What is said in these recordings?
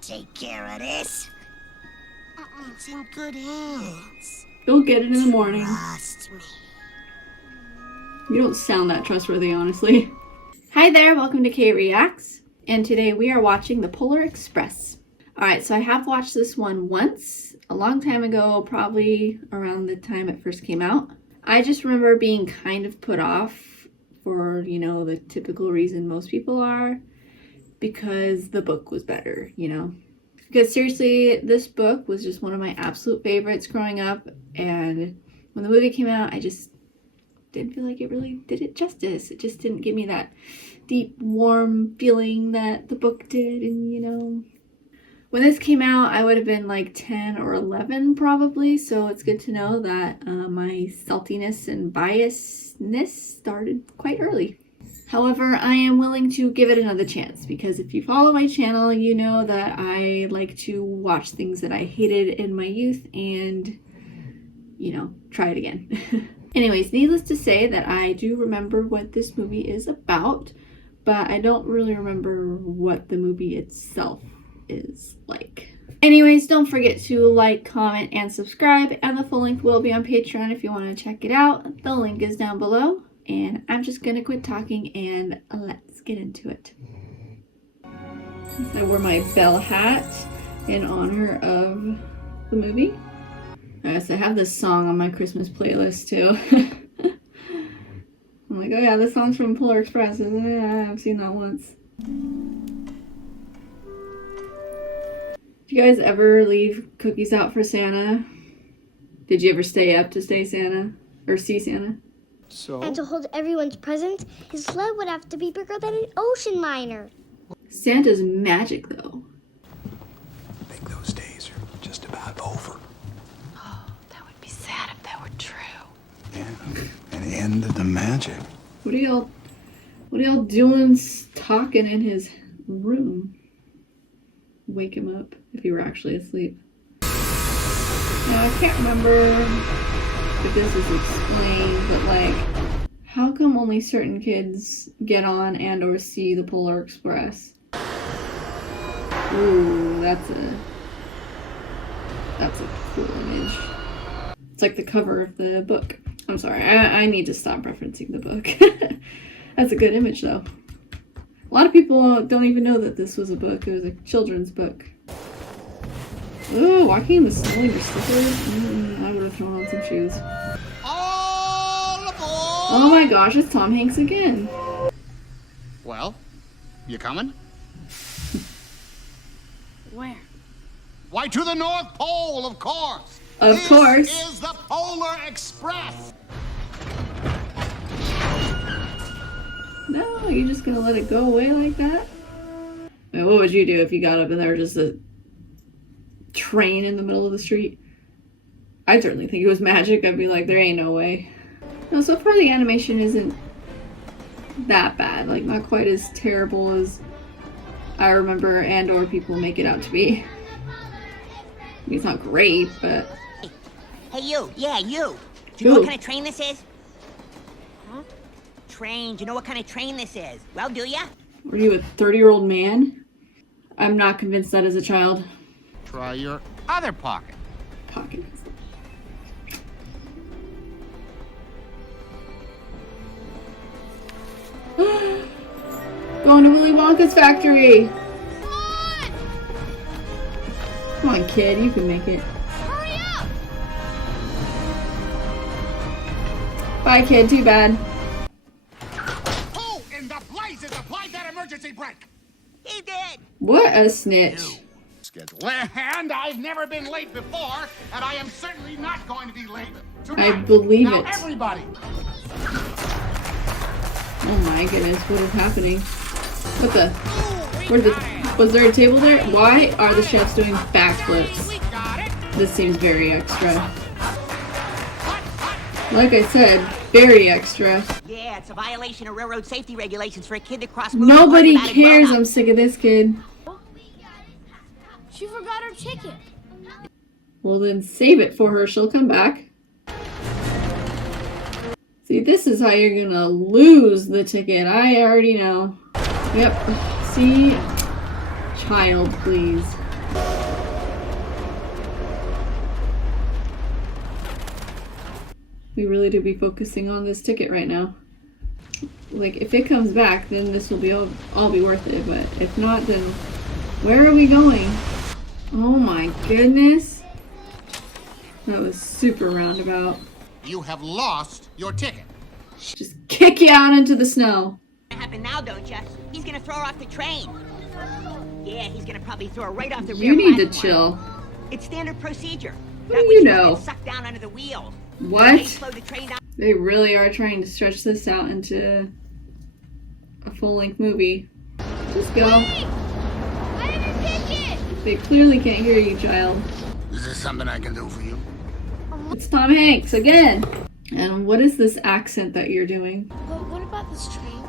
take care of this. It's in good hands. You'll get it in the morning. Trust me. You don't sound that trustworthy, honestly. Hi there, welcome to Kate Reacts. And today we are watching The Polar Express. Alright, so I have watched this one once, a long time ago, probably around the time it first came out. I just remember being kind of put off for, you know, the typical reason most people are, because the book was better, you know. Because seriously, this book was just one of my absolute favorites growing up, and when the movie came out, I just didn't feel like it really did it justice. It just didn't give me that deep, warm feeling that the book did, and you know. When this came out, I would have been like 10 or 11 probably, so it's good to know that my saltiness and biasness started quite early. However, I am willing to give it another chance, because if you follow my channel, you know that I like to watch things that I hated in my youth and, you know, try it again. Anyways, needless to say that I do remember what this movie is about, but I don't really remember what the movie itself is like. Anyways, don't forget to like, comment, and subscribe, and the full link will be on Patreon if you want to check it out. The link is down below, and I'm just gonna quit talking and let's get into it. I wore my bell hat in honor of the movie. Yes, I have this song on my Christmas playlist too. I'm like, oh yeah, this song's from Polar Express, isn't it? I've seen that once. Do you guys ever leave cookies out for Santa? Did you ever stay up to stay Santa? Or see Santa? So? And to hold everyone's presents, his sled would have to be bigger than an ocean liner. Santa's magic, though. I think those days are just about over. Oh, that would be sad if that were true. Yeah, an end of the magic. What are y'all doing talking in his room? Wake him up if he were actually asleep. Now, I can't remember if this is explained, but like, how come only certain kids get on and or see the Polar Express? Ooh, that's a cool image. It's like the cover of the book. I'm sorry, I need to stop referencing the book. That's a good image though. A lot of people don't even know that this was a book. It was a children's book. Ooh, walking in the snow in your slippers? I would have thrown on some shoes. All aboard! Oh my gosh, it's Tom Hanks again. Well, you coming? Where? Why, to the North Pole, of course. Of course. This is the Polar Express. No, you're just gonna let it go away like that? I mean, what would you do if you got up and there was just a train in the middle of the street? I'd certainly think it was magic. I'd be like, there ain't no way. No, so far the animation isn't that bad. Like, not quite as terrible as I remember and or people make it out to be. I mean, it's not great, but... Hey, you. Yeah, you. Do you know Who? what kind of train this is? Huh? Train. Do you know what kind of train this is? Well, do ya? Are you a 30-year-old man? I'm not convinced that as a child. Try your other pocket. Pocket. Going to Willy Wonka's factory. Come on, kid, you can make it. Hurry up! Bye, kid, too bad. Who in the blazes applied that emergency brake? He did. What a snitch. Schedule. And I've never been late before, and I am certainly not going to be late tonight. I believe now, it. Everybody. Oh my goodness, what is happening? What the? Was there a table there? Why are the chefs doing backflips? We got it. This seems very extra. Like I said, very extra. Yeah, it's a violation of railroad safety regulations for a kid to cross. Nobody without a cares. grown-up. I'm sick of this kid. She forgot her ticket. Well, then save it for her. She'll come back. See, this is how you're gonna lose the ticket. I already know. Yep. See? Child, please. We really do be focusing on this ticket right now. Like, if it comes back, then this will be all be worth it. But if not, then where are we going? Oh my goodness. That was super roundabout. You have lost your ticket. Just kick you out into the snow. Gonna happen now, don't you? He's gonna throw her off the train. Yeah, he's gonna probably throw her right off the rear You need to platform. chill. It's standard procedure. What do you know? Get sucked down under the wheels. They What? slow the train down. They really are trying to stretch this out into a full-length movie. Just go. I have a ticket! They clearly can't hear you, child. Is there something I can do for you? It's Tom Hanks again. And what is this accent that you're doing? But what about this train?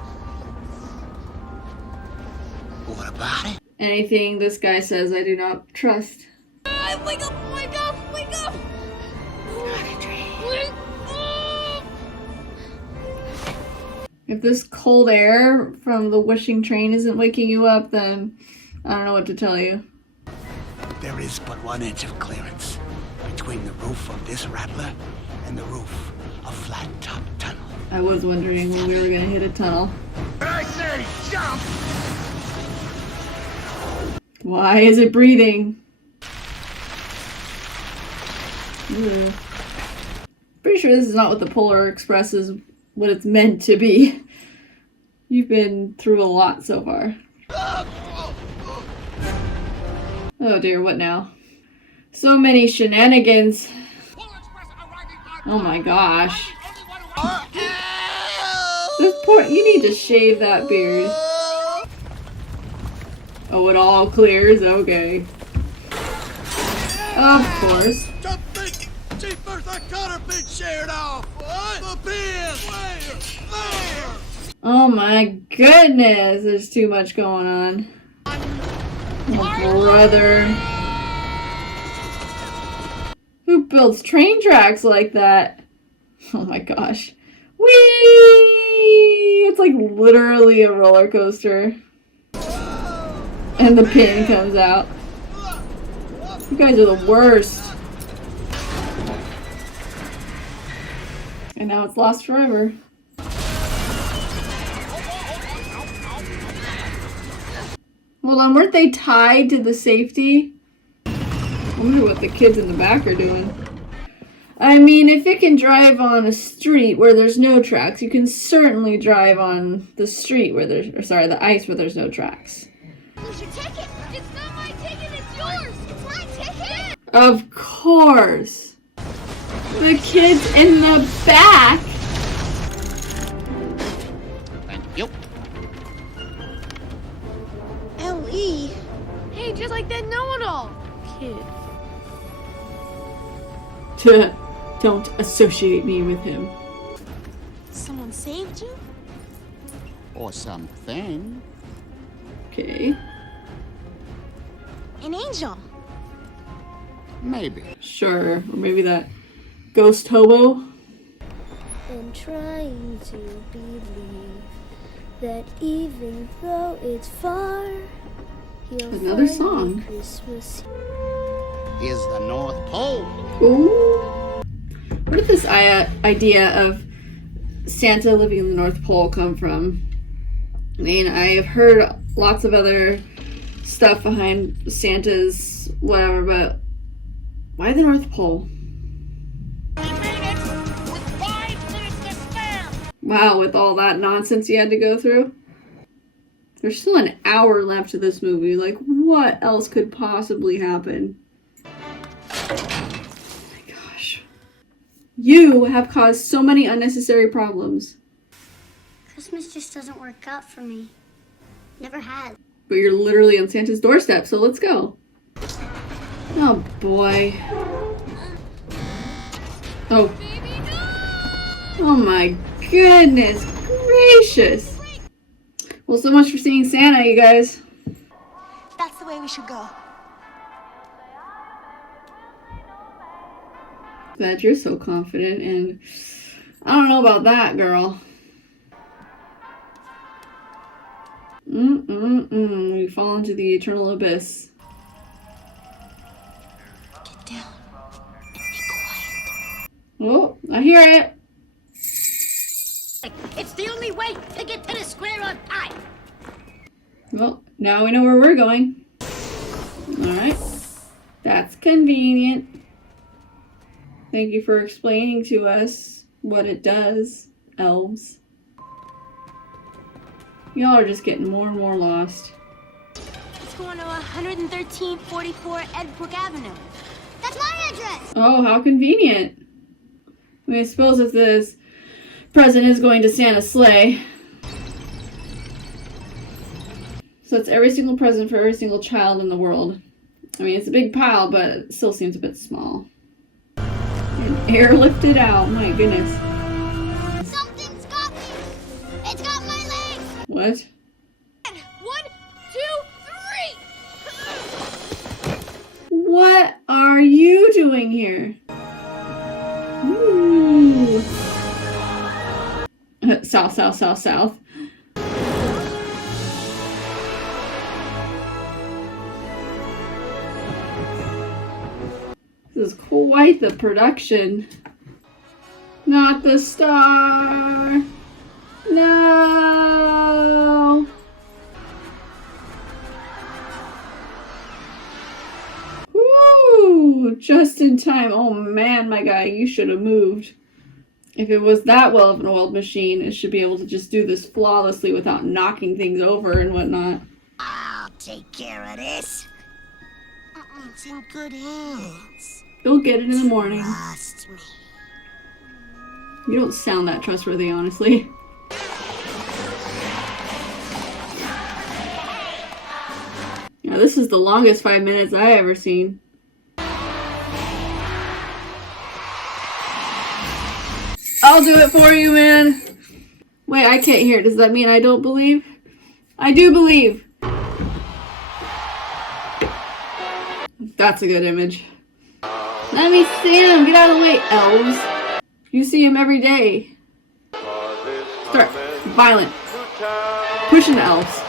What about it? Anything this guy says, I do not trust. Wake up! Wake up! Wake up! If this cold air from the wishing train isn't waking you up, then I don't know what to tell you. There is but 1 inch of clearance between the roof of this rattler and the roof of Flat Top Tunnel. I was wondering when we were gonna hit a tunnel. When I say jump! Why is it breathing? Ugh. Pretty sure this is not what the Polar Express is, what it's meant to be. You've been through a lot so far. Oh dear, what now? So many shenanigans. Oh my gosh. This poor, you need to shave that beard. Oh, it all clears? Okay. Of course. Jeepers, I got her been shared off. What? The bin! There! Oh my goodness, there's too much going on. Oh, brother. Who builds train tracks like that? Oh my gosh. Whee! It's like literally a roller coaster. And the pin comes out. You guys are the worst. And now it's lost forever. Hold on, weren't they tied to the safety? I wonder what the kids in the back are doing. I mean, if it can drive on a street where there's no tracks, you can certainly drive on the street where there's, or sorry, the ice where there's no tracks. Lose your ticket! It's not my ticket, it's yours! It's my ticket! Of course. The kids in the back. Thank you. Ellie! Hey, just like that know-it-all! Kid. Don't associate me with him. Someone saved you? Or something. Okay. An angel. Maybe. Sure. Or maybe that ghost hobo. I'm trying to believe that even though it's far, you'll Another find song. me Christmas. Is the North Pole. Ooh. Where did this idea of Santa living in the North Pole come from? I mean, I have heard lots of other stuff behind Santa's whatever, but why the North Pole? We made it with 5 minutes to spare. Wow, with all that nonsense you had to go through? There's still an hour left to this movie. Like, what else could possibly happen? Oh my gosh. You have caused so many unnecessary problems. Christmas just doesn't work out for me. Never has. But you're literally on Santa's doorstep, so let's go. Oh boy. Oh. Oh my goodness gracious. Well, so much for seeing Santa, you guys. That's the way we should go. Glad you're so confident, and I don't know about that, girl. We fall into the eternal abyss. Get down and be quiet. Oh, I hear it. It's the only way to get to the square on time. Well, now we know where we're going. Alright. That's convenient. Thank you for explaining to us what it does, elves. Y'all are just getting more and more lost. It's going to 11344 Edbrook Avenue. That's my address. Oh, how convenient. I mean, I suppose if this present is going to Santa's sleigh. So that's every single present for every single child in the world. I mean, it's a big pile, but it still seems a bit small. And airlifted out, my goodness. Something's got me. It's got my legs. What? 1, 2, 3. What are you doing here? Ooh. South, south, south, south. This is quite the production. Not the star. No. Woo! Just in time. Oh man, my guy, you should have moved. If it was that well of an oiled machine, it should be able to just do this flawlessly without knocking things over and whatnot. I'll take care of this. It's in good hands. You'll get it in the morning. Trust me. You don't sound that trustworthy, honestly. Now, this is the longest 5 minutes I ever seen. I'll do it for you, man. Wait, I can't hear. Does that mean I don't believe? I do believe. That's a good image. Let me see him. Get out of the way, elves. You see him every day. Start violent. Pushing the elves.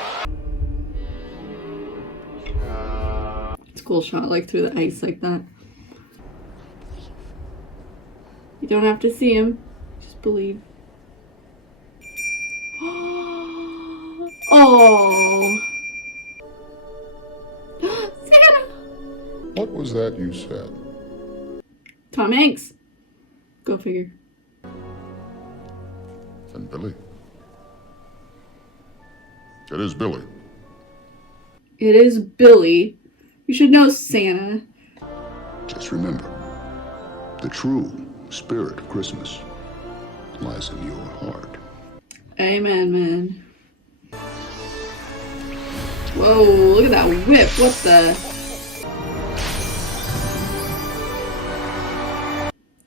It's a cool shot, like through the ice like that. You don't have to see him. Just believe. Oh. Santa. What was that you said? Tom Hanks. Go figure. And Billy? It is Billy. It is Billy. You should know Santa. Just remember, the true spirit of Christmas lies in your heart. Amen, man. Whoa, look at that whip. What the?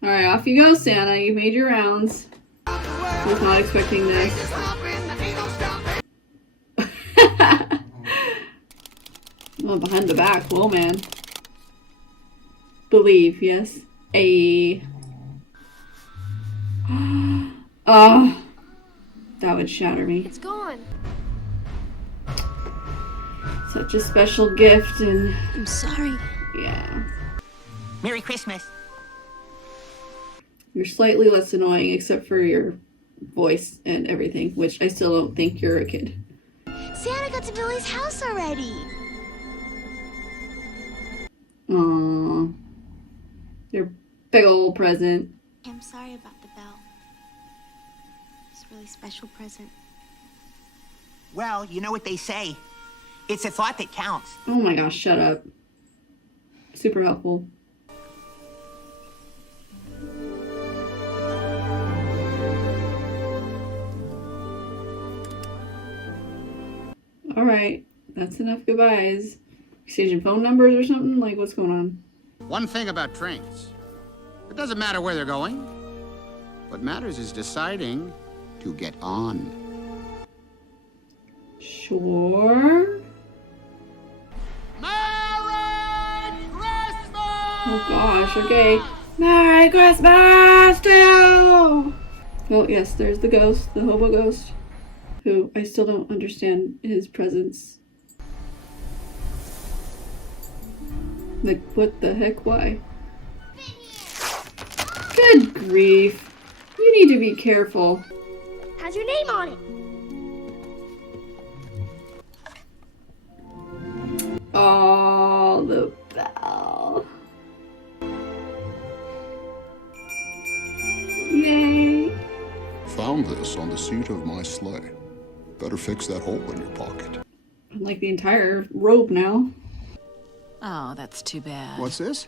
Alright, off you go, Santa. You've made your rounds. I was not expecting this. Oh, behind the back. Whoa, man. Believe, yes. Oh, that would shatter me. It's gone. Such a special gift, and I'm sorry. yeah. Merry Christmas. You're slightly less annoying, except for your voice and everything, which I still don't think you're a kid. Santa got to Billy's house already. Aww. Your big old present. I'm sorry about the bell. It's a really special present. Well, you know what they say. It's a thought that counts. Oh my gosh, shut up. Super helpful. Alright, that's enough goodbyes. Exchanging phone numbers or something? Like, what's going on? One thing about trains. It doesn't matter where they're going. What matters is deciding to get on. Sure. Merry Christmas! Oh gosh, okay. Merry Christmas to you! Oh yes, there's the ghost, the hobo ghost. who I still don't understand his presence. Like, what the heck? Why? Good grief. You need to be careful. Has your name on it. Oh, the bell. Yay. Found this on the seat of my sleigh. Better fix that hole in your pocket. Like the entire robe now. Oh, that's too bad. What's this?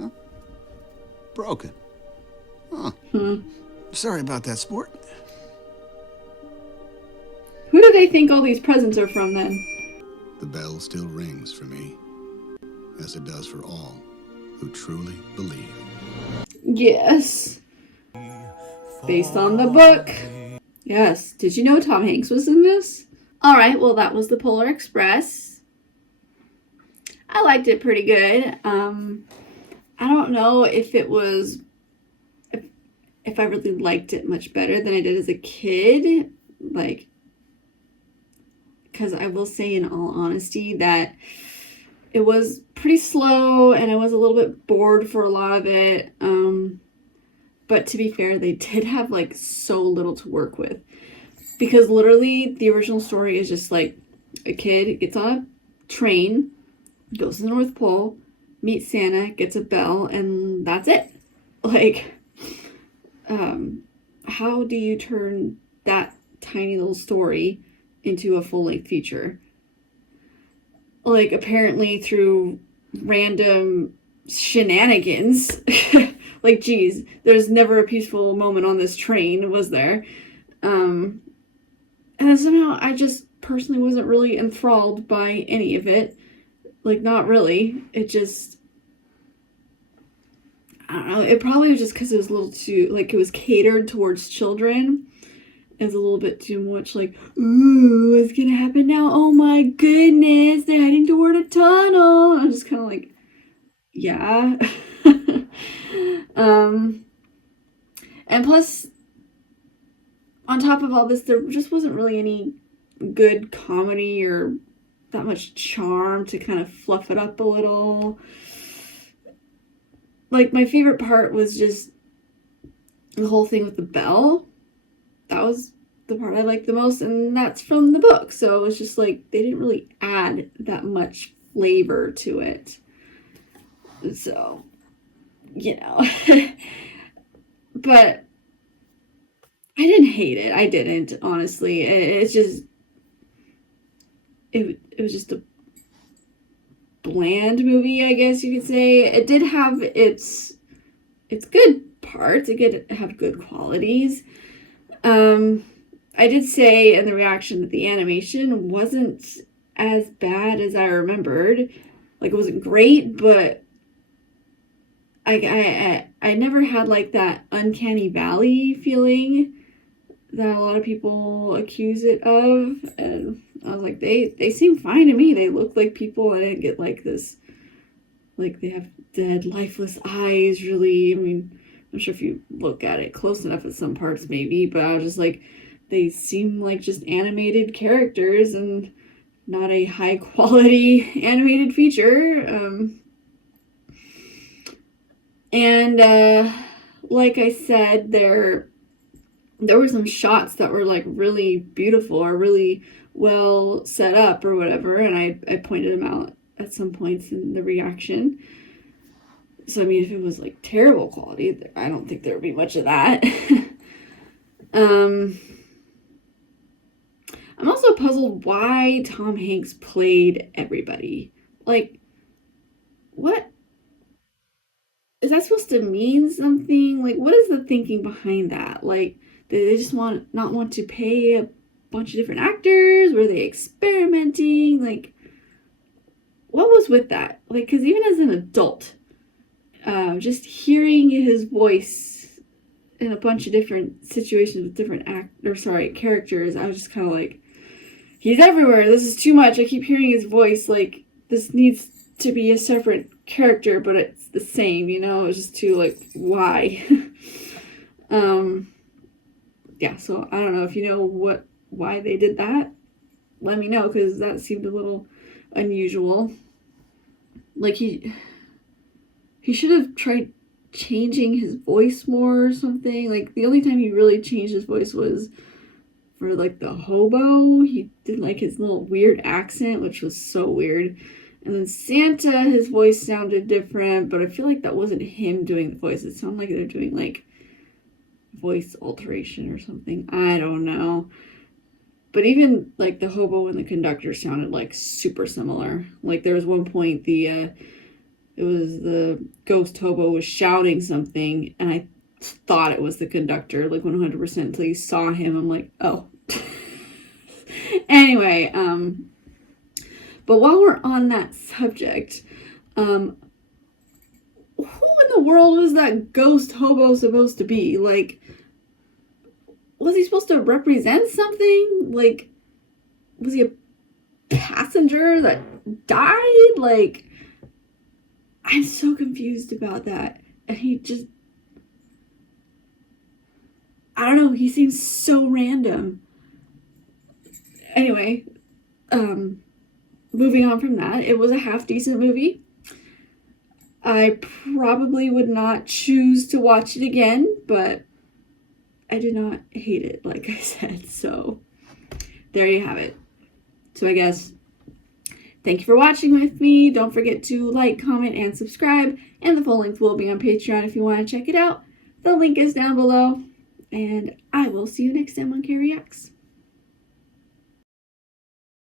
Huh? Broken. Huh. Sorry about that, sport. Who do they think all these presents are from then? The bell still rings for me, as it does for all who truly believe. Yes. Based on the book. Yes. Did you know Tom Hanks was in this? Alright, well that was the Polar Express. I liked it pretty good. I don't know if it was... If I really liked it much better than I did as a kid. Like... Because I will say in all honesty that it was pretty slow and I was a little bit bored for a lot of it. But to be fair, they did have like so little to work with. Because literally the original story is just like a kid gets on a train, goes to the North Pole, meets Santa, gets a bell, and that's it. Like, how do you turn that tiny little story into a full-length feature? Like, apparently through random shenanigans. Like, geez, there's never a peaceful moment on this train, was there? And somehow I just personally wasn't really enthralled by any of it. Like, not really. It just... I don't know. It probably was just because it was a little too... Like, it was catered towards children. It was a little bit too much like, ooh, what's gonna happen now? Oh my goodness, they're heading toward a tunnel. I'm just kind of like, yeah. And plus, on top of all this, there just wasn't really any good comedy or that much charm to kind of fluff it up a little. Like, my favorite part was just the whole thing with the bell. That was the part I liked the most, and that's from the book. So it was just like, they didn't really add that much flavor to it. So, you know. But I didn't hate it. I didn't, honestly. It's just... It was just a bland movie, I guess you could say. It did have its good parts. It did have good qualities. I did say in the reaction that the animation wasn't as bad as I remembered. Like, it wasn't great, but I never had like that uncanny valley feeling that a lot of people accuse it of. And I was like, they seem fine to me. They look like people. I didn't get like this, like they have dead, lifeless eyes, really. I mean, I'm sure if you look at it close enough at some parts, maybe, but I was just like, they seem like just animated characters and not a high quality animated feature. Like I said, there were some shots that were like really beautiful or really well set up or whatever, and I pointed them out at some points in the reaction. So, I mean, if it was, like, terrible quality, I don't think there would be much of that. I'm also puzzled why Tom Hanks played everybody. Like, what? Is that supposed to mean something? Like, what is the thinking behind that? Like, did they just not want to pay a bunch of different actors? Were they experimenting? Like, what was with that? Like, because even as an adult... just hearing his voice in a bunch of different situations with different characters, I was just kind of like, he's everywhere. This is too much. I keep hearing his voice. Like, this needs to be a separate character, but it's the same, you know? It was just too, like, why? Yeah, so I don't know if you know what why they did that, let me know, because that seemed a little unusual. Like, he should have tried changing his voice more or something. Like, the only time he really changed his voice was for, like, the hobo. He did, like, his little weird accent, which was so weird. And then Santa, his voice sounded different, but I feel like that wasn't him doing the voice. It sounded like they're doing, like, voice alteration or something. I don't know. But even, like, the hobo and the conductor sounded, like, super similar. Like, there was one point it was the ghost hobo was shouting something, and I thought it was the conductor, like, 100%, until you saw him. I'm like, oh. Anyway, but while we're on that subject, who in the world was that ghost hobo supposed to be? Like, was he supposed to represent something? Like, was he a passenger that died? Like, I'm so confused about that. And he just, I don't know, he seems so random. Anyway, moving on from that, it was a half-decent movie. I probably would not choose to watch it again, but I did not hate it, like I said, so there you have it. So I guess, thank you for watching with me. Don't forget to like, comment, and subscribe, and the full length will be on Patreon if you want to check it out. The link is down below, and I will see you next time on K Reacts.